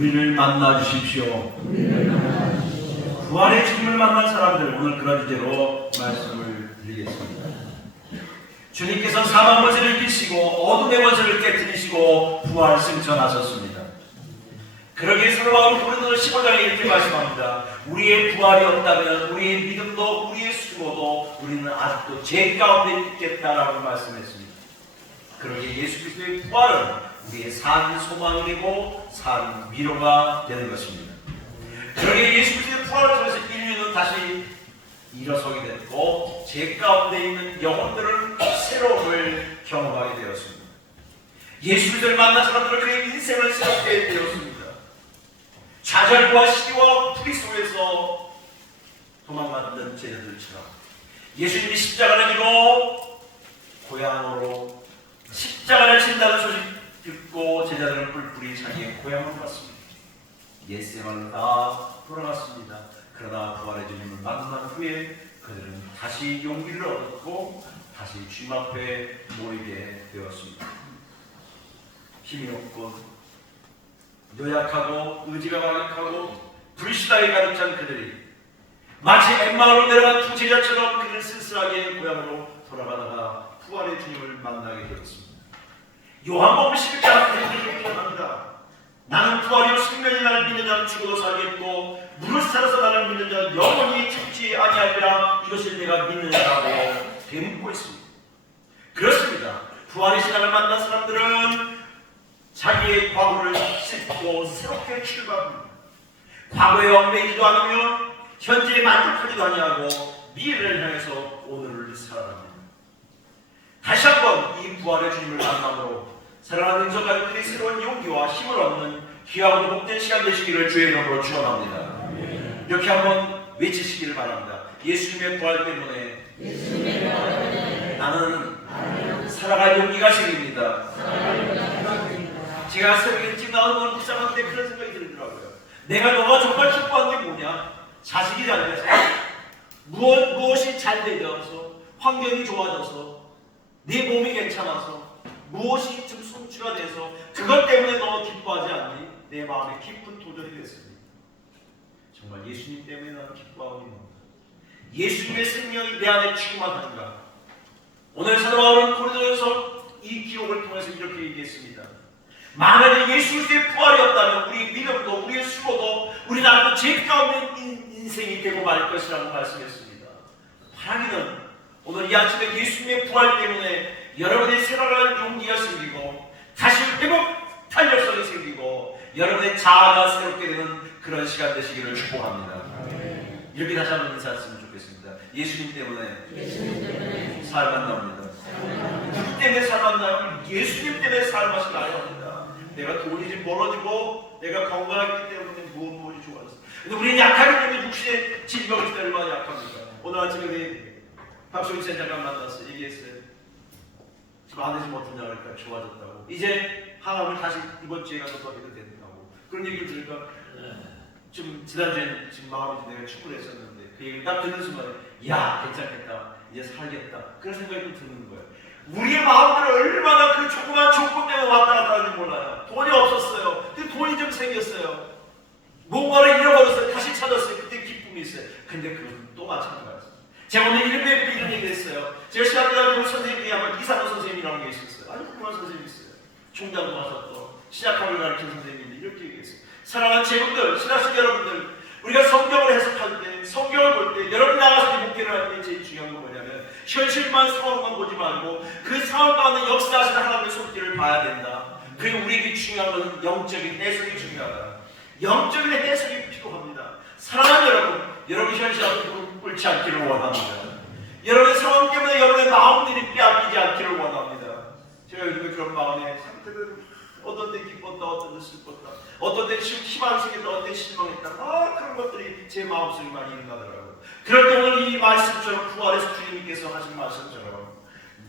우리를 만나 주십시오. 부활의 주님을 만난 사람들, 오늘 그런 주제로 말씀을 드리겠습니다. 주님께서 사망 권세를 이기시고 어둠의 권세를 깨뜨리시고 부활 승천하셨습니다. 그러기에 사도바울은 고린도서 15장에 이렇게 말씀합니다. 우리의 부활이 없다면 우리의 믿음도 우리의 수고도 우리는 아직도 죄 가운데 있겠다라고 말씀했습니다. 그러기에 예수 그리스도의 부활은 우리의 삶의 소망이 되고 삶의 위로가 되는 것입니다. 그러기에 예수 그리스도의 부활을 통해서 인류는 다시 일어서게 됐고 죄 가운데 있는 영혼들은 새로움을 경험하게 되었습니다. 예수 그리스도를 만난 사람들은 그의 인생을 새롭게 되었습니다. 좌절과 시기와 불의 속에서 도망갔던 제자들처럼 예수님이 십자가를 지고 고향으로 십자가를 진다는 소식 듣고 제자들은 뿔뿔이 자기의 고향으로 갔습니다. 옛생활은 다 돌아갔습니다. 그러나 부활의 주님을 만난 후에 그들은 다시 용기를 얻었고 다시 주님 앞에 모이게 되었습니다. 힘이 없고 노약하고 의지가 막약하고 불신앙에 가득 찬 그들이 마치 엠마오로 내려간 두 제자처럼 그들 쓸쓸하게 고향으로 돌아가다가 부활의 주님을 만나게 되었습니다. 요한복음 11장 이렇게 표현합니다. 나는 부활이요 생명이 나를 믿는 자는 죽어도 살겠고 무릇 살아서 나를 믿는 자는 영원히 죽지 아니하리라. 이것을 내가 믿느냐라고 되묻고 있습니다. 그렇습니다. 부활의 신앙을 만난 사람들은 자기의 과거를 씻고 새롭게 출발합니다. 과거에 얽매이지도 않으며 현재에 만족하지도 아니하고 미래를 향해서 오늘을 살아갑니다. 다시 한번 이 부활의 주님을 만남으로 사랑하는 저 가족들이 새로운 용기와 힘을 얻는 귀하고 복된 시간 되시기를 주의 이름으로 축원합니다. 이렇게 한번 외치시기를 바랍니다. 예수님의 부활 때문에 나는 살아갈 용기가 생깁니다. 제가 새벽에 일찍 나오는 묵상하는데 그런 생각이 들더라고요. 너가 정말 기뻐하는 게 뭐냐? 자식이 잘 돼서, 무엇이 잘 되어서, 환경이 좋아져서, 네 몸이 괜찮아서, 무엇이 좀 성취가 돼서 그것 때문에 너 기뻐하지 않니? 내 마음에 깊은 도전이 됐습니다. 정말 예수님 때문에 나는 기뻐하고 있는 겁니다. 예수님의 생명이 내 안에 충만한가? 오늘 사도 바울은 고린도전서 이 기록을 통해서 이렇게 얘기했습니다. 만약에 예수 그리스도의 부활이 없다면 우리의 믿음도 우리의 수고도 우리 나라도 죄 가운데 인생이 되고 말 것이라고 말씀했습니다. 바라기는 오늘 이 아침에 예수님의 부활 때문에 여러분의 생활할 용기가 생기고 다시 회복 탄력성이 생기고 여러분의 자아가 새롭게 되는 그런 시간 되시기를 축복합니다. 이렇게 다시 한번 인사했으면 좋겠습니다. 예수님 때문에 살 만납니다. 누구 때문에 살 만나요? 예수님 때문에 삶맛이 나야 합니다. 내가 돈이 좀 벌어지고 내가 건강하기 때문에 무엇이 좋아졌어. 근데 우리는 약하기 때문에 육신의 질병을 때문에 얼마나 약합니까? 오늘 아침에 우리 박수희 센터장 만나서 얘기했어요. 지금 안 되지 못했냐 그러니까 좋아졌다고. 이제 항암을 다시 이번 주에 가서 더 해도 된다고. 그런 얘기를 들으니까 좀 지난주에 지금 마음이 내가 충분했었는데 그 얘기를 딱 듣는 순간에 야 괜찮겠다. 이제 살겠다. 그런 생각이 좀 드는 거예요. 우리의 마음들은 얼마나 그 조그만 조건 때문에 왔다 갔다 하는지 몰라요. 돈이 없었어요. 근데 돈이 좀 생겼어요. 뭔가를 잃어버렸어요. 다시 찾았어요. 그때 기쁨이 있어요. 근데 그건 또 마찬가지예요. 제가 오늘 이런 얘기 했어요. 제가 신학대학교 선생님이 한번 이상호 선생님이라는 게 있었어요. 아주 훌륭한 선생님이 있어요. 총장도 하셨던 신학학을 가르치는 선생님인데 이렇게 얘기했어요. 사랑하는 제분들, 신학생 여러분들, 우리가 성경을 해석할 때, 성경을 볼 때, 여러분 나가서 목회를 할 때 제일 중요한 건 뭐냐면 현실만 상황만 보지 말고 그 상황 가운데 역사하시는 하나님의 손길을 봐야 된다. 그리고 우리에게 중요한 것은 영적인 해석이 중요하다. 영적인 해석이 필요합니다. 사랑하는 여러분 현실 앞에 꿇지 않기를 원합니다. 여러분의 상황 때문에 여러분의 마음들이 빼앗기지 않기를 원합니다. 제가 요즘에 그런 마음의 상태들 어떤 때 기뻤다, 어떤 때 슬펐다, 어떤 때 희망이 생겼다, 어떤 때 실망했다. 그런 것들이 제 마음속에 많이 일어나더라고요. 그럴 때 오늘 이 말씀처럼 부활에서 주님께서 하신 말씀처럼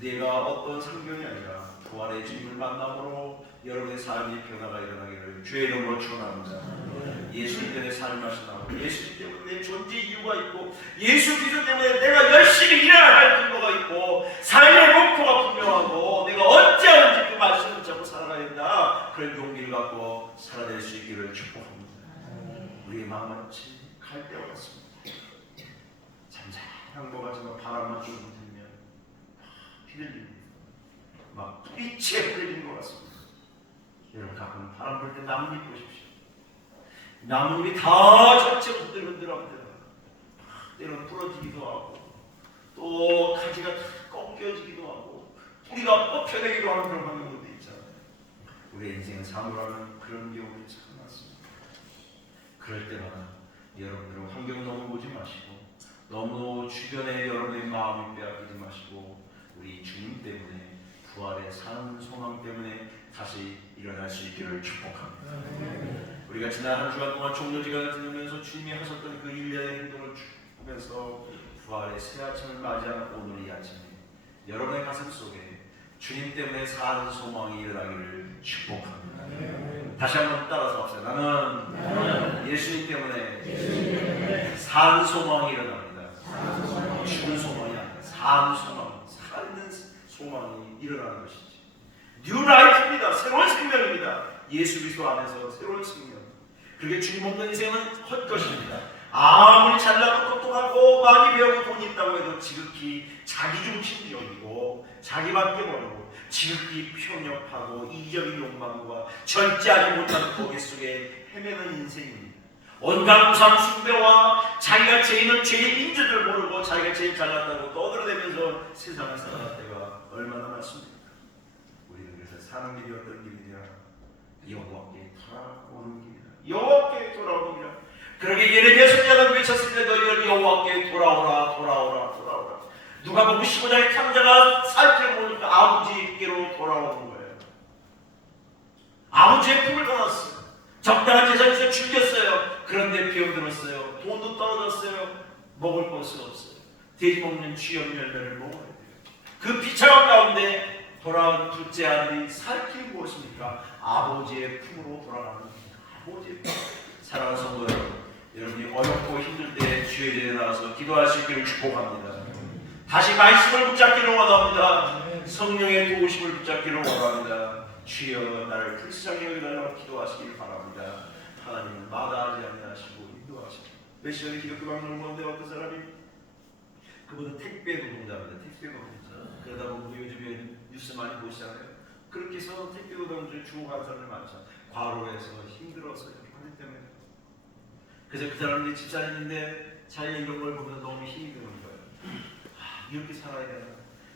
내가 어떤 상경이 아니라 부활의 주님을 만남으로 여러분의 삶의 변화가 일어나기를 주의 이름으로 축원합니다. 예수님 때문에 삶이 나고 예수님 때문에 내 존재 이유가 있고 예수 그리스도 때문에 내가 열심히 일해야 할 근거가 있고 삶의 목표가 분명하고 내가 언제 그 말씀을 잡고 살아가야 된다. 그런 용기를 갖고 살아낼 수 있기를 축복합니다. 우리의 마음은 갈대와 같습니다. 잠잠한 것 같지만 바람만 조금 들면 휘둘립니다. 막 빛에 흐르는 것 같습니다. 여러분 가끔 바람 불 때 나뭇잎 보십시오. 나뭇잎이 다 전체 흔들흔들합니다. 때로는 부러지기도 하고 또 가지가 꺾여지기도 하고 뿌리가 뽑혀내기도 하는 그런 환경도 있잖아요. 우리의 인생은 사물하는 그런 경우들이 참 많습니다. 그럴 때마다 여러분들은 환경 너무 보지 마시고 너무 주변에 여러분의 마음을 빼앗기지 마시고 우리 주님 때문에 부활의 산 소망 때문에 다시 일어날 수 있기를 축복합니다. 우리가 지난 한 주간 동안 종료지간을 들으면서 주님이 하셨던 그 일련의 행동을 보면서 부활의 새 아침을 맞이하는 오늘 이 아침에 여러분의 가슴 속에 주님 때문에 사는 소망이 일어나기를 축복합니다. 다시 한번 따라서 합시다. 나는 예수님 때문에 사는 소망이 일어납니다. 죽은 소망이 아니라 사는 소망, 살아있는 소망이 일어나는 것이지. 뉴 라이프입니다. 새로운 생명입니다. 예수 그리스도 안에서 새로운 생명. 그게 주님 없는 인생은 헛것입니다. 아무리 잘나고 똑똑하고 많이 배우고 돈이 있다고 해도 지극히 자기중심적이고 자기밖에 모르고 지극히 편협하고 이기적인 욕망과 절제하지 못하는 고개 속에 헤매는 인생입니다. 온갖 우상 숭배와 자기가 죄인은 죄의 인줄을 모르고 자기가 제일 잘났다고 떠들어대면서 세상을 살아갈 때가 얼마나 많습니까? 우리는 그래서 사는 길이 어떤 길이냐? 여호와께 돌아오는 길이다. 여호와께 돌아오는 길이다. 그러게 예레미야 선지자가 외쳤을 때 너희들 여호와께 돌아오라 돌아오라 돌아오라. 누가복음 15장의 탐자가 살펴보니까 아버지께로 돌아오는 거예요. 아버지의 품을 떠났어요. 적당한 재산에서 죽였어요. 그런데 병들었어요. 돈도 떨어졌어요. 먹을 것은 없어요. 돼지 먹는 쥐염 열매를 먹어야 돼요. 그 비참한 가운데 돌아온 둘째 아들이 살 길이 무엇입니까? 아버지의 품으로 돌아가는 겁니다. 아버지의 품. 사랑하는 성도 여러분, 여러분이 어렵고 힘들 때 주의 제에 나와서 기도할 수 있기를 축복합니다. 다시 말씀을 붙잡기를 원합니다. 성령의 도우심을 붙잡기를 원합니다. 주여 나를 불쌍히 여기달라고 기도하시기를 바랍니다. 하나님은 마다하지 아니하시고 인도하시고. 몇 시간에 기독교 방송을 보는데 어떤 사람이 그분은 택배 노동자입니다. 택배 노동자. 그러다 보면 요즘에 뉴스 많이 보시잖아요. 그렇게 해서 택배 노동자를 주고 가는 사람들 많죠. 과로해서 힘들어서 이렇게 하기 때문에. 그래서 그 사람들이 집사님인데 자기 이런 걸 보면 너무 힘이 드는 거예요. 이렇게 살아야 되나?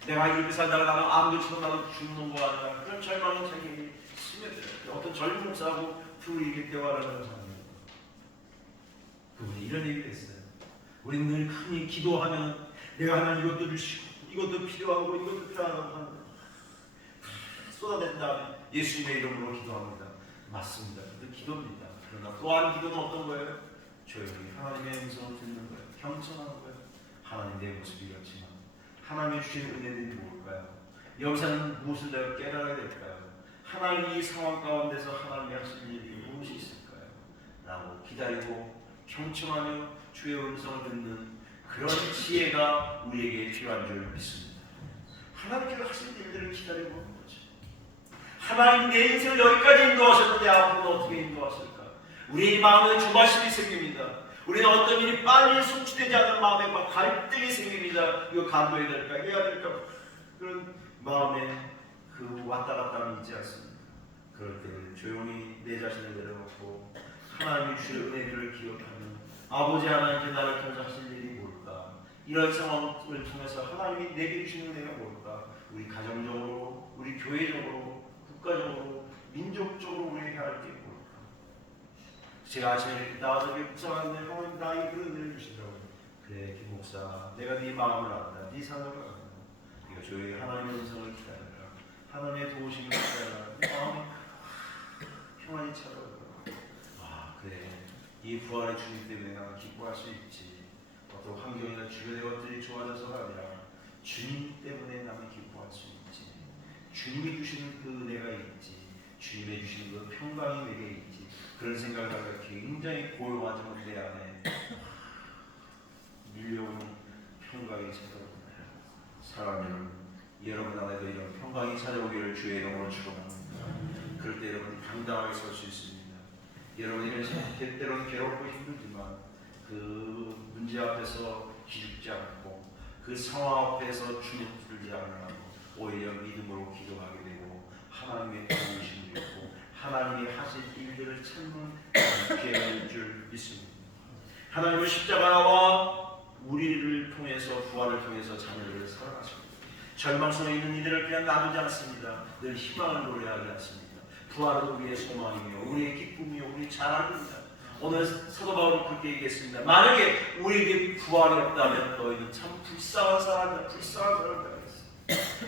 내가 이렇게 살다가 나는 아무것도 나도 죽는 거 아니야. 그런 절망은 자기 심해져요. 어떤 젊은 목사하고 둘이 이렇게 대화를 하는 사람입니다. 그분이 이런 얘기를 했어요. 우리는 늘 흔히 기도하면 내가 하나님 이것도 주시고 이것도 필요하고 이것도 필요하다고 하는데 쏟아낸 다음에 예수님의 이름으로 기도합니다. 맞습니다. 그것도 기도입니다. 그러나 또한 기도는 어떤 거예요? 조용히 하나님의 음성을 듣는 거예요. 경청하는 거예요. 하나님 내 모습이 이렇지만 하나님이 주시는 은혜들이 뭘까요? 여기서는 무엇을 내가 깨달아야 될까요? 하나님이 이 상황 가운데서 하나님이 하실 일이 무엇이 있을까요? 라고 기다리고 경청하며 주의 음성을 듣는 그런 지혜가 우리에게 필요한 줄 믿습니다. 하나님께서 하실 일들을 기다리고 있는 거죠. 하나님 내 인생을 여기까지 인도하셨는데 앞으로 어떻게 인도하실까? 우리 마음에 조바심이 생깁니다. 우리는 어떤 일이 빨리 성취되지 않는 마음에 막 갈등이 생깁니다. 이거 간도해야 될까? 해야 될까? 그런 마음에 그 왔다 갔다 함이 있지 않습니까? 그럴 때 조용히 내 자신을 내려놓고 하나님이 주의 은혜를 기억하면 아버지 하나님께 나를 통해서 하실 일이 뭘까? 이런 상황을 통해서 하나님이 내게 주시는 은혜가 뭘까? 우리 가정적으로, 우리 교회적으로, 국가적으로, 민족적으로 우리에게 할 게 뭘까? 제가 아침에 나와서 묵상하는데 하나님 나에게 그런 은혜를 주시더라고요. 그래 김 목사, 내가 네 마음을 안다. 네 상황을 안다. 네가 조용히 하나님의 음성을 기다려라. 하나님의 도우심을 기다려라. 네 마음에 평안이 찾아오더라. 아 그래. 이 부활의 주님 때문에 나는 기뻐할 수 있지. 어떤 환경이나 주변의 것들이 좋아져서가 아니라 주님 때문에 나는 기뻐할 수 있지. 주님이 주시는 그 은혜가 있지. 주님이 주시는 그 평강이 내게 있지. 그런 생각을 하면 굉장히 고요하지만 내 안에 밀려오는 평강이 찾아옵니다. 사랑하는 여러분 안에도 이런 평강이 찾아오기를 주의 이름으로 축원합니다. 그럴 때 여러분이 당당하게 설 수 있습니다. 여러분이 때로는 괴롭고 힘들지만 그 문제 앞에서 기죽지 않고 그 상황 앞에서 주눅들지 않으라고 오히려 믿음으로 기도하게 되고 하나님의 도우심을 믿고 하나님이 하실 일들을 찾는 기회가 줄 믿습니다. 하나님은 십자가와 우리를 통해서 부활을 통해서 자녀를 사랑하십니다. 절망성에 있는 이들을 그냥 놔두지 않습니다. 늘 희망을 노래하지 않습니다. 부활은 우리의 소망이며 우리의 기쁨이며 우리의 자랑입니다. 오늘 사도 바울은 그렇게 얘기했습니다. 만약에 우리에게 부활이 없다면 너희는 참 불쌍한 사람이다. 불쌍한 사람이다.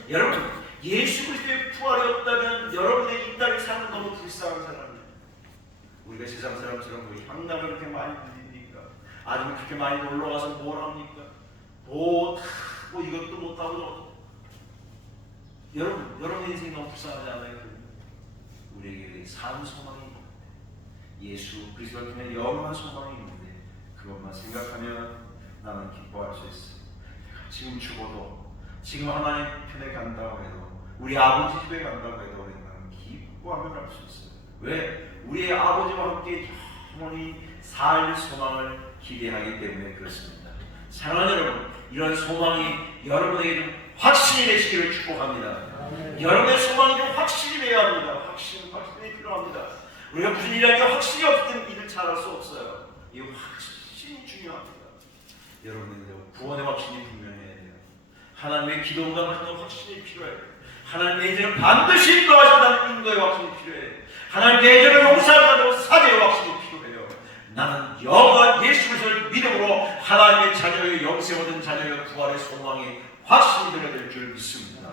여러분, 예수 그리스도의 부활이 없다면 여러분의 이 땅에 사는 너무 불쌍한 사람이에요. 우리가 세상 사람처럼 뭐 향락을 그렇게 많이 누립니까? 아니면 그렇게 많이 놀러가서 뭘 합니까? 뭐 이것도 못하고 여러분 인생이 너무 불쌍하지 않아요? 우리에게 산 소망이 있는데 예수 그리스도를 통해 영원한 소망이 있는데 그것만 생각하면 나는 기뻐할 수 있어요. 지금 죽어도 지금 하나님 편에 간다고 해도 우리 아버지 집에 간다고 해도 우리는 기뻐하며 갈 수 있어요. 왜? 우리의 아버지와 함께 영원히 살 소망을 기대하기 때문에 그렇습니다. 사랑하는 여러분, 이런 소망이 여러분에게 좀 확신이 되시기를 축복합니다. 여러분의 소망이 좀 확신이 되어야 합니다. 확신이 필요합니다. 우리가 무슨 일을 할 때 확신이 없을 일을 잘할 수 없어요. 이 확신이 중요합니다. 여러분의 구원의 확신이 분명해야 돼요. 하나님의 기도 응답하는 확신이 필요해요. 하나님의 예전을 반드시 인도하신다는 인도의 확신이 필요해요. 하나님의 예전을 용서한다는 사죄의 확신이 필요해요. 나는 영원한 예수 그리스도를 믿음으로 하나님의 자녀의 영생 얻은 자녀의 부활의 소망이 확신이 되어야 될 줄 믿습니다.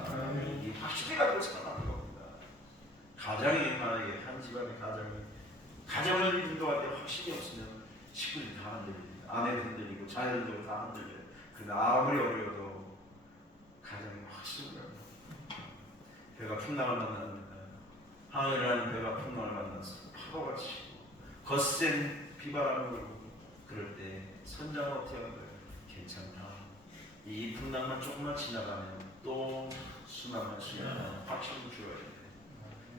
이 확신이 갖고 살아가는 겁니다. 가정이 만약에 한 집안의 가정을 인도할 때 확신이 없으면 식구들이 다 흔들립니다. 아내도 흔들리고 자녀들도 다 흔들려요. 그러나 아무리 어려워도 가정이 확신을 합니다. 배가 풍랑을 만납니다. 하늘이라는 배가 풍랑을 만나서 파도가 치고 거센 비바람을 불고 그럴 때 선장은 어떻게 하는 거예요? 괜찮다. 이 풍랑만 조금만 지나가면 또 순항할 수 있는 확신을 주어야 돼요.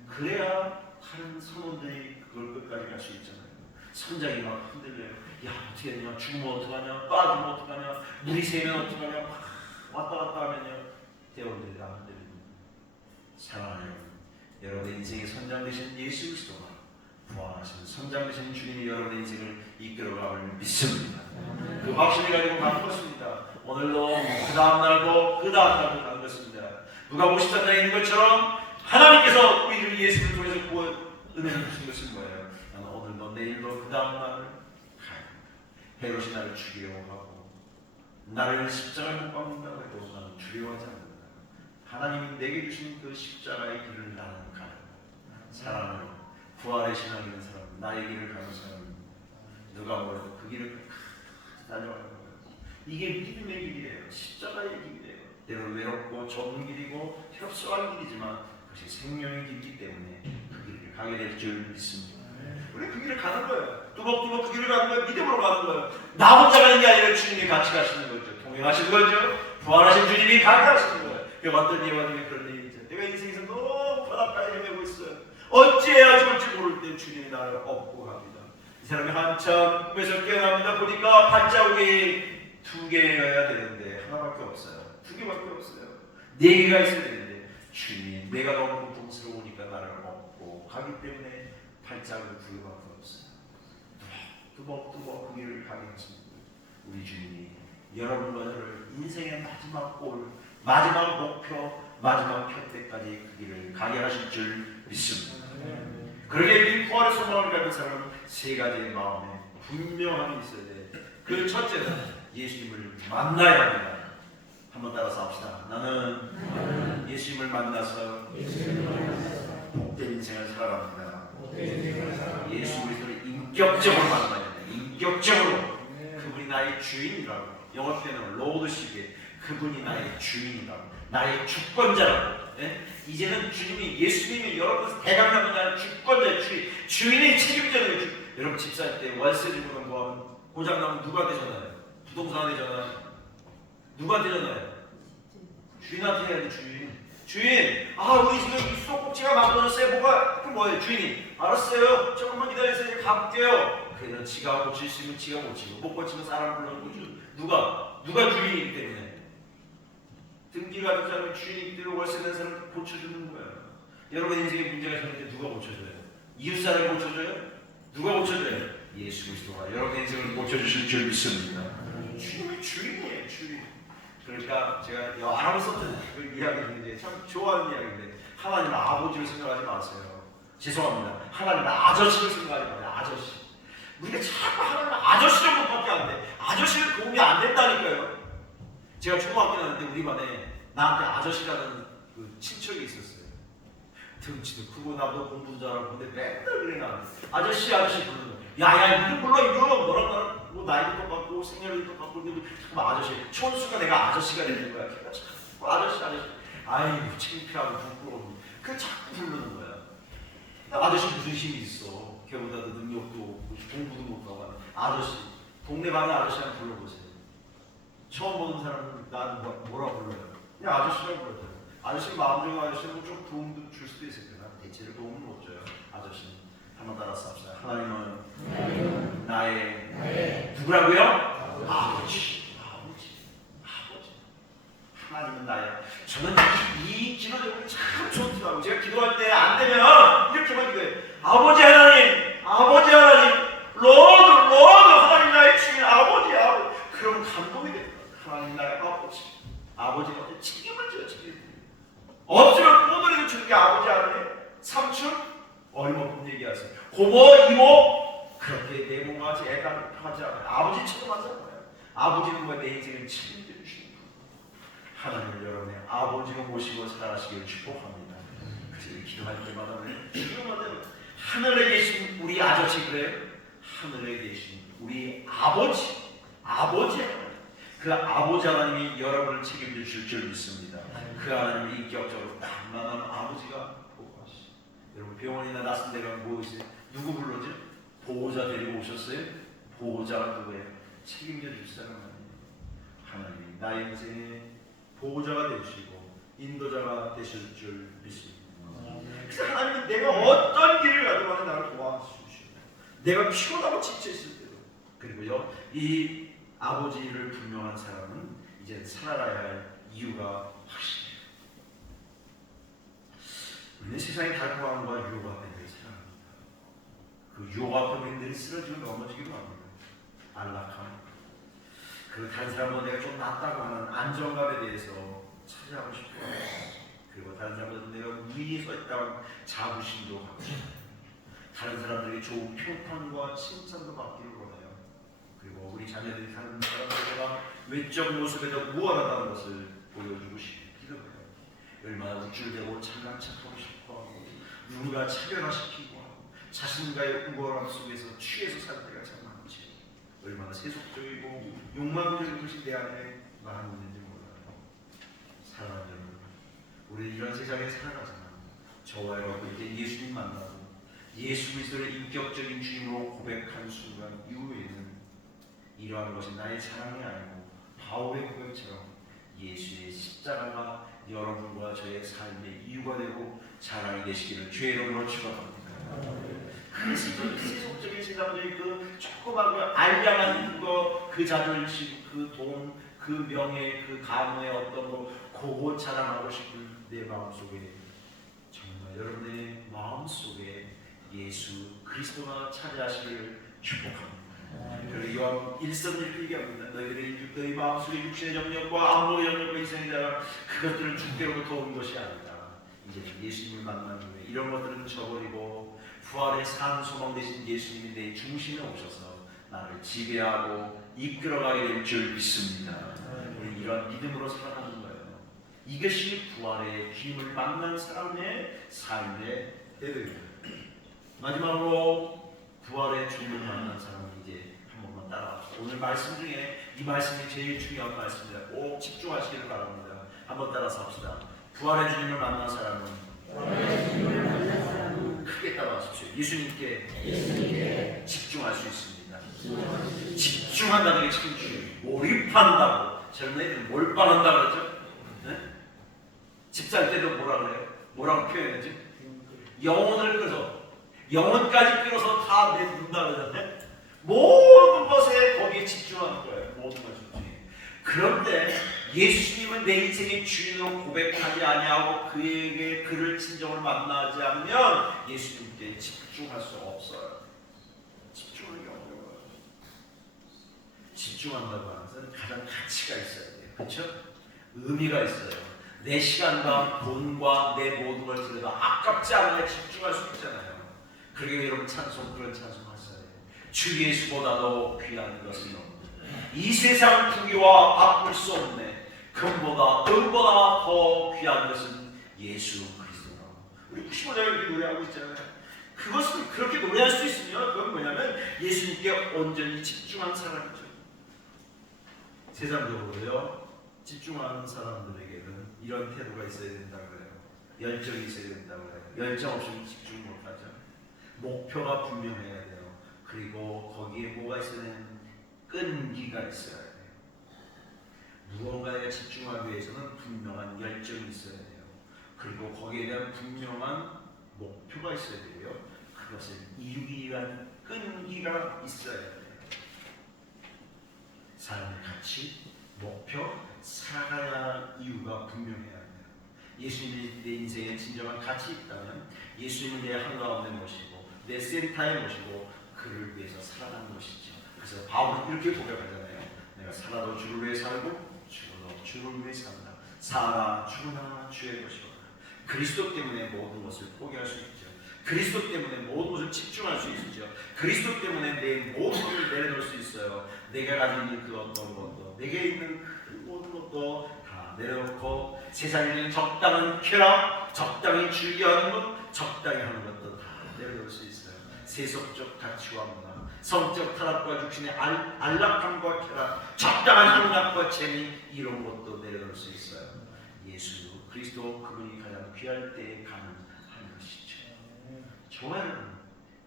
그래야 다른 선원들이 그걸 끝까지 갈 수 있잖아요. 선장이 막 흔들려요. 야 어떻게 하냐? 죽으면 어떡하냐? 빠지면 어떡하냐? 물이 새면 어떡하냐? 막 왔다 갔다 하면요. 대원들이 다 흔들립니다. 사랑하는 여러분의 인생의 선장 되신 예수 그리스도가 부활하신 선장 되신 주님이 여러분의 인생을 이끌어가길 믿습니다. 그 확신을 가지고 가는 것입니다. 오늘도 그 다음 날도 그 다음 날도 가는 것입니다. 누가 53장에 있는 것처럼 하나님께서 우리를 예수를 통해서 구원 은혜를 주신 것인 거예요. 나는 오늘도 내일도 그 다음 날을 가요. 헤롯이 나를 죽이려고 하고 나를 십자가에 못 박는다고 해도 나는 두려워하지 않는다. 하나님이 내게 주신 그 십자가의 길을 나는 가요. 사랑하는 부활의 신앙이 있는 사람, 나의 길을 가는 사람입니다. 누가 뭐래도 그 길을 달려가는 거예요. 이게 믿음의 길이에요. 십자가의 길이에요. 때로 외롭고 좁은 길이고 협소한 길이지만 그것이 생명의 길이기 때문에 그 길을 가게 될 줄 믿습니다. 우리 그 길을 가는 거예요. 뚜벅뚜벅 그 길을 가는 거예요. 믿음으로 가는 거예요. 나 혼자 가는 게 아니라 주님이 같이 가시는 거죠. 동행하시는 거죠. 부활하신 주님이 같이 가시는 거예요. 어떤 예화 중에 그런 얘기 있죠. 내가 인생에서 너무 바닷가에 헤매고 있어요. 어찌해야 좋을지 모를 때 주님이 나를 업고 갑니다. 이 사람이 한참 꿈에서 깨어납니다. 보니까 발자국이 2개여야 되는데 하나밖에 없어요. 2개밖에 없어요. 4개가 있어야 되는데 주님이 내가 너무 고통스러우니까 나를 업고 가기 때문에 발자국 2개밖에 없어요. 뚜벅뚜벅 그 길을 가게 하십니다. 우리 주님이 여러분과 저를 인생의 마지막 골, 마지막 목표, 마지막 편때까지 그 길을 가게 하실 줄 믿습니다. 그러게 이 부활의 소망을 가진 사람은 3가지의 마음에 분명함이 있어야 돼. 그 첫째는 예수님을 만나야 합니다. 한번 따라서 합시다. 나는 예수님을 만나서 복된 인생을 살아갑니다. 예수 그리스도를 인격적으로 만나야 돼. 인격적으로. 그분이 나의 주인이라고. 영어 표현은 로드십에 그분이 나의 주인이라고. 나의 주권자라고. 예? 이제는 주님이 예수님이 여러분 대강하는 나의 주권자의 주인의 책임자는 여러분 집 살 때 월세 주면 뭐하면 고장나면 누구한테 전화해요? 부동산한테 전화해요? 누구한테 전화해요? 주인한테 해야지 주인. 주인, 우리 지금 수도꼭지가 망가졌어요. 그 뭐예요? 주인이, 알았어요. 조금만 기다리세요. 이제 가볼게요. 그래서 지가 고칠 수 있으면 지가 고치고, 못 고치면 사람 불러서 고치고. 누가 주인이기 때문에. 등기 같은 사람이 주인이기 때문에 월세 낸 사람 고쳐주는 거예요. 여러분 인생에 문제가 생길 때 누가 고쳐줘요? 이웃 사람이 고쳐줘요? 누가 고쳐줘요? 예수 그리스도가 여러분 인생을 고쳐주실 줄 믿습니다. 주님이 주인이에요, 주인. 그러니까 제가 여러 번 썼던 그 이야기인데 참 좋아하는 이야기인데, 하나님 아버지를 생각하지 마세요. 죄송합니다. 하나님 아저씨를 생각하지 마세요. 아저씨. 우리가 자꾸 하나님 아저씨 정도밖에 안 돼. 아저씨는 도움이 안 된다니까요. 제가 초등학교 다닐 때 우리 반에 나한테 아저씨라는 그 친척이 있었어요. 등치도 크고 나보다 공부도 잘하고, 근데 맨날 그래 나한테 아저씨 부르는 거야. 야야 이거 몰라 이거. 너랑 나랑 뭐 나이도 똑같고 생년도 똑같고, 근데 자꾸 아저씨. 촌수가 내가 아저씨가 되는 거야. 걔가 자꾸 아저씨. 아이고 창피하고 부끄러워. 그 자꾸 부르는 거야. 아저씨 무슨 힘이 있어. 걔보다도 능력도 없고 공부도 못하고. 아저씨. 동네 방에 아저씨 한번 불러보세요. 처음 보는 사람은 나는 뭐라 불러요? 그냥 아저씨라고 불러요. 아저씨 마음 좋은 아저씨는 좀 도움도 줄 수도 있을 거예요. 대체로 도움은 못 줘요. 아저씨. 한번 따라서 합시다. 하나님은 나의 누구라고요? 아버지. 하나님은 나의. 저는 이 기도 제목이 참 좋더라고요. 제가 기도할 때 안 되면 이렇게만 기도해요. 아버지 하나님, 로드 하나님 나의 주인, 아버지. 그럼 감동이 돼요. 하나님 나의 아버지가 어떤 책임을 져요. 없으면 꼬드리고 주는 게 아버지 아니에요? 삼촌? 어림없는 얘기하세요. 고모, 이모? 그렇게 내 몸과 제 애가 하지 않아요. 아버지처럼 하지 않아요. 아버지는 뭐 내 인생을 책임져 주시는 분. 하나님을 여러분의 아버지로 모시고 살아가시기를 축복합니다. 그래서 기도할 때마다 하늘에 계신 우리 아저씨 그래요? 하늘에 계신 우리 아버지 하나님. 그 아버지 하나님이 여러분을 책임져 주실 줄 믿습니다. 그 하나님이 인격적으로 만나는 아버지가 보호하시죠. 여러분 병원이나 낯선 데가 뭐 있어요? 누구 불러죠? 보호자 데리고 오셨어요? 보호자가 누구예요? 책임져 줄 사람 하나님이 나의 인생에 보호자가 되시고 인도자가 되실 줄 믿습니다. 그래서 하나님은 내가 어떤 길을 가도 간에 나를 도와주시고, 내가 피곤하고 지쳐있을 때도, 그리고요 이 아버지를 분명한 사람은 이제 살아가야 할 이유가 확실해요. 우리는 세상의 달콤함과 유혹 앞에 늘 살아갑니다. 그 유혹 앞에 우리는 늘 쓰러지고 넘어지기도 합니다. 안락함. 그리고 다른 사람보다 내가 좀 낫다고 하는 안정감에 대해서 차지하고 싶어요. 그리고 다른 사람보다 내가 위에 서 있다는 자부심도 갖고 싶어요. 다른 사람들에게 좋은 평판과 칭찬도 받기를 원해요. 그리고 우리 자녀들이 사는 사람들과 외적 모습에도 무한하다는 것을 보여주고 싶기도 해요. 얼마나 우쭐대고 잘난 척하고 싶어하고 누군가 차별화시키고 하고 자신과의 우월함 속에서 취해서 살 때가 참 많지. 얼마나 세속적이고 욕망적인 것이 내 안에 많이 있는지 몰라요. 사랑하는 여러분, 우리 이런 세상에 살아가잖아. 저와 여러분 이제 예수님 만나고 예수 그리스도를 인격적인 주님으로 고백한 순간 이후에는 이러한 것이 나의 자랑이 아니고 바울의 고백처럼 예수의 십자가가 여러분과 저의 삶의 이유가 되고 자랑이 되시기를 주의 이름으로 축원합니다. 그 세속적인 세상적인 그 조그맣고 알량한 것, 그 자존심, 그 돈, 그 명예, 그 가문의 어떤 거 그거 자랑하고 싶은 내 마음속에 정말 여러분의 마음속에 예수 그리스도가 차지하시기를 축복합니다. 그리고 요한 1선 이렇게 얘기합니다. 너희 마음속에 육신의 정욕과 안목의 정욕과 이생의 자랑 그것들은 주께로부터 온 것이 아니다. 이제 예수님을 만난 후에 이런 것들은 저버리고 부활의 산 소망 되신 예수님이 내 중심에 오셔서 나를 지배하고 이끌어가게 될 줄 믿습니다. 우리 이런 믿음으로 살아가는 거예요. 이것이 부활의 주님을 만난 사람의 삶의 대도입니다. 마지막으로 부활의 주님을 만난 사람은 이제 한 번만 따라갑시다. 오늘 말씀 중에 이 말씀이 제일 중요한 말씀입니다. 꼭 집중하시기를 바랍니다. 한번 따라서 합시다. 부활의 주님을 만난 사람은 크게 따라하십시오. 예수님께 집중할 수 있습니다. 집중한다는 게 참 중요해요. 몰입한다고. 젊은 애들은 몰빵한다고 그러죠? 네? 집 살 때도 뭐라 그래요? 뭐라고 표현하지? 영혼을 끌어서, 영혼까지 끌어서 다 내놓는다 그러는데 모든 것에 거기에 집중하는 거예요. 모든 것을. 그런데 예수님은 내 인생의 주인으로 고백하지 아니하고 그에게 그를 진정으로 만나지 않으면 예수님께 집중할 수 없어요. 집중하기 어려워요. 집중한다고 하는 것은 가장 가치가 있어야 돼요. 그렇죠? 의미가 있어요. 내 시간과 돈과 내 모든 걸 들여도 아깝지 않으면 집중할 수 있잖아요. 그러게 여러분 그런 찬송 하셔야 돼요. 주 예수보다도 귀한 것은 없네. 이 세상 부귀와 바꿀 수 없네. 금보다 은보다 더 귀한 것은 예수 그리스도라. 우리 95년 이렇게 노래하고 있잖아요. 그것은 그렇게 노래할 수 있으면 그건 뭐냐면 예수님께 온전히 집중한 사람이죠. 세상적으로요, 집중하는 사람들에게는 이런 태도가 있어야 된다고 해요. 열정이 있어야 된다고 해요. 열정 없이는 집중 못하죠. 목표가 분명해야 돼요. 그리고 거기에 뭐가 있어야 되는 끈기가 있어야 돼요. 무언가에 집중하기 위해서는 분명한 열정이 있어야 돼요. 그리고 거기에 대한 분명한 목표가 있어야 되고요. 그것을 이루기 위한 끈기가 있어야 돼요. 삶의 가치, 목표, 살아가야 할 이유가 분명해야 돼요. 예수님이 내 인생에 진정한 가치 있다면 예수님은 내 한가운데 모시고 내 센터에 모시고 그를 위해서 살아가는 것이죠. 그래서 바울은 이렇게 고백하잖아요. 내가 살아도 주를 위해 살고 죽어도 주를 위해 산다. 살아 죽으나 주의 것이로다. 그리스도 때문에 모든 것을 포기할 수 있죠. 그리스도 때문에 모든 것을 집중할 수 있죠. 그리스도 때문에 내 모든 것을 내려놓을 수 있어요. 내가 가지고 있는 그 어떤 것도, 내게 있는 그 모든 것도 다 내려놓고 세상에 있는 적당한 쾌락, 적당히 즐겨하는 것, 적당히 하는 것도 다 내려놓을 수 있어요. 세속적 가치와 문화, 성적 타락과 육신의 안락함과 쾌락, 적당한 향락과 재미, 이런 것도 내려놓을 수 있어요. 예수 그리스도 그분이 가장 귀할 때에 가는 것이죠. 좋아요.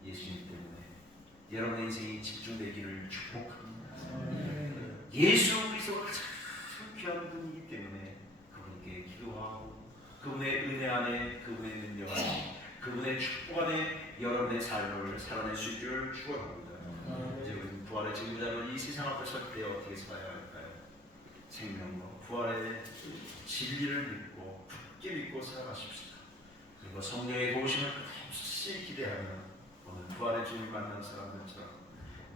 예수님 때문에 여러분의 인생이 집중되기를 축복합니다. 예수 그리스도가 가장 귀한 분이기 때문에 그분께 기도하고 그분의 은혜 안에, 그분의 능력 안에, 그분의 축복 안에 여러분의 삶을 살아낼 수 있기를 축원합니다. 이제 우리 부활의 증거자로 이 세상 앞에 설 때 어떻게 살아야 할까요? 생명으로 부활의 진리를 믿고 굳게 믿고 살아가십시다. 그리고 성령의 도우심을 끝없이 기대하며 오늘 부활의 주님 만난 사람들처럼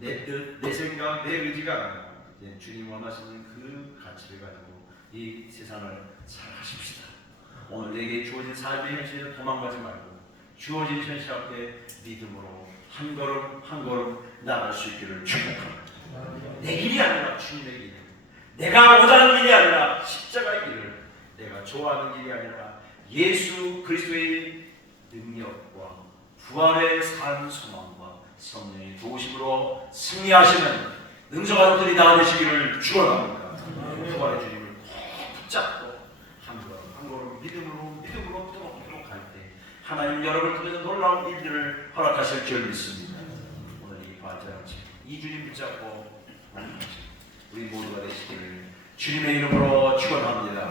내 뜻, 내 생각, 내 의지가 아니라 이제 주님 원하시는 그 가치를 가지고 이 세상을 살아가십시다. 오늘 내게 주어진 삶의 현실에 도망가지 말고 주어진 현실 앞에 믿음으로 한 걸음 한 걸음 나갈 수 있기를 축복합니다. 내 길이 아니라 주님의 길, 내가 원하는 길이 아니라 십자가의 길을, 내가 좋아하는 길이 아니라 예수 그리스도의 능력과 부활의 산 소망과 성령의 도우심으로 승리하시는 능성한 분이 다 되시기를 축원합니다. 부활의 주님을 꼭 붙잡고 한 걸음 한 걸음 믿음으로 또 갈 때 하나님 여러분을 통해서 놀라운 일들을 허락하실 줄 믿습니다. 오늘 이 발자취 이 주님 붙잡고 우리 모두가 되시기를 주님의 이름으로 축원합니다.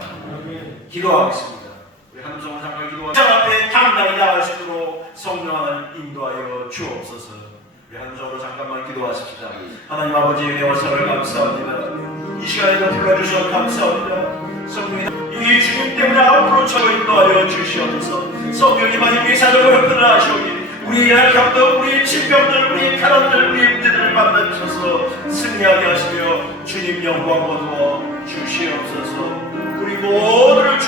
기도하겠습니다. 우리 한성을 잠깐 기도하고 장 앞에 당당히 나갈 수 있도록 성령을 인도하여 주옵소서. 우리 한성으로 잠깐만 기도하십시다. 하나님 아버지 은혜와 사랑을 감사합니다. 이 시간에도 불러주셔서 감사합니다. 성령이 이 주님 때문에 앞으로 저를 인도하여 주시옵소서. 성령이 만약 이 사정을 흔들어 하시오니 우리의 약함들, 우리의 질병들, 우리의 가난들, 우리의 문제들을 만나주셔서 승리하게 하시며 주님 영광 거두어 주시옵소서. 우리 모두를